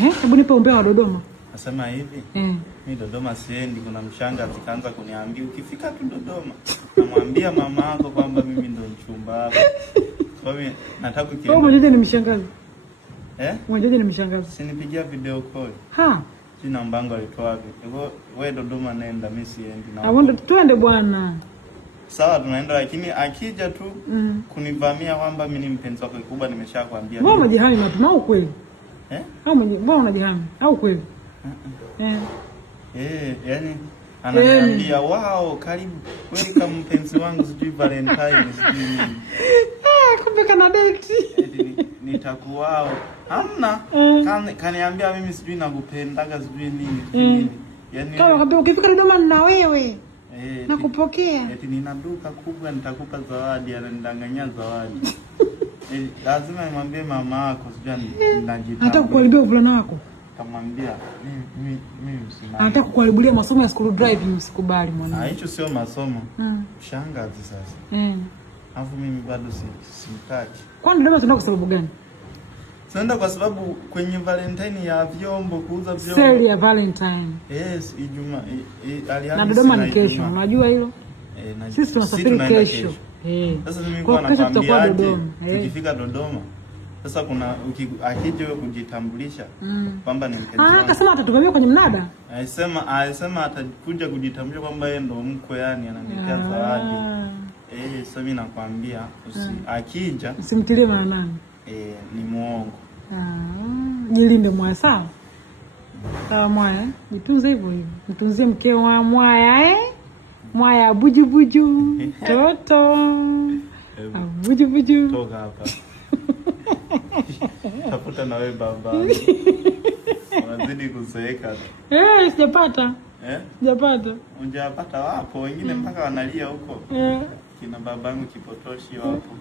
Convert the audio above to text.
Hebu nipe umbea wa Dodoma. Nasema hivi. Mimi Dodoma siendi, kuna mshangazi kaanza kuniambia ukifika tu Dodoma namwambia mama yako kwamba mimi ndo mchumba wako. Kwa hiyo nataka kukiona. Wewe mwenyewe ni mshangazi? Mwenyewe ni mshangazi. Sinipigia video call. Ha. Sina mbango alitoa wapi? Wewe Dodoma nenda, mimi siendi na. Awanda twende bwana. Sawa tunaenda, lakini akija tu kunivamia kwamba mimi ni mpenzi wako kikubwa, nimeshakwambia. Mbona unajihami mapema au kweli? Mbona unajihami au kweli? Yani ananiambia wao karibu welcome mpenzi wangu sijui Valentine sijui nini. Kumbe kana date. Nitakuwao. Hamna. Kaniambia mimi sijui nakupendaga sijui nini. Yani kama kabla ukifika Dodoma na wewe. Nakupokea. Eti nina duka kubwa nitakupa zawadi, ananidanganyia zawadi. Lazima nimwambie mama yako sijui ninajitambua. Hata kukuharibia uvulana wako. Kamwambia mimi msimama. Anataka kukuharibulia masomo ya school driving, usikubali mwanangu. Hicho sio masomo. Shangazi sasa. Alafu mimi bado simtaki. Kwani Dodoma tunaenda kwa sababu gani? Tunaenda kwa sababu kwenye Valentine ya vyombo, kuuza vyombo. Sale ya Valentine. Yes, Ijumaa na Dodoma ni kesho. Unajua hilo? Sisi tunasafiri kesho. Sasa mimi kwa nakwambia tukifika Dodoma. Sasa kuna akija wewe kujitambulisha kwamba ni mpenzi wangu. Akasema atatuvamia kwenye mnada. Alisema atakuja kujitambulisha kwamba yeye ndo mkwe, yani ananiletea zawadi. Sasa mimi nakwambia akija usimtilie maanani. Ni muongo. Jilinde mwaya, sawa? Sawa mwaya, jitunze hivyo hivyo. Mtunzie mkeo wa mwaya Mwaya buju buju. Toto. Buju buju. Toka hapa. Tafuta na wewe baba. Unazidi kuzeeka. Sijapata. Sijapata. Unjapata wapo wengine mpaka wanalia huko. Kina babangu kipotoshi wapo.